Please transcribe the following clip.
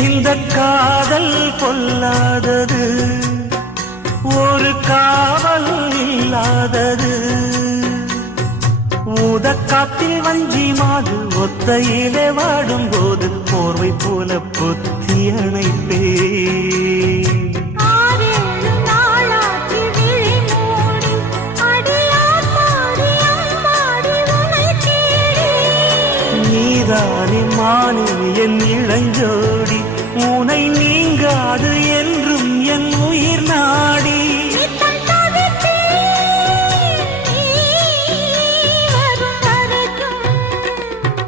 இந்த காதல் பொல்லாதது, ஒரு காவல் இல்லாதது. ஊதக்காத்தில் வஞ்சி மாது ஒத்தையிலே வாடும் போது போர்வை போல பொத்தி அணைப்பே. நீதானே மானே என் இளஞ்சோடி, உனை நீங்காது என்றும் என் உயிர் நாடி.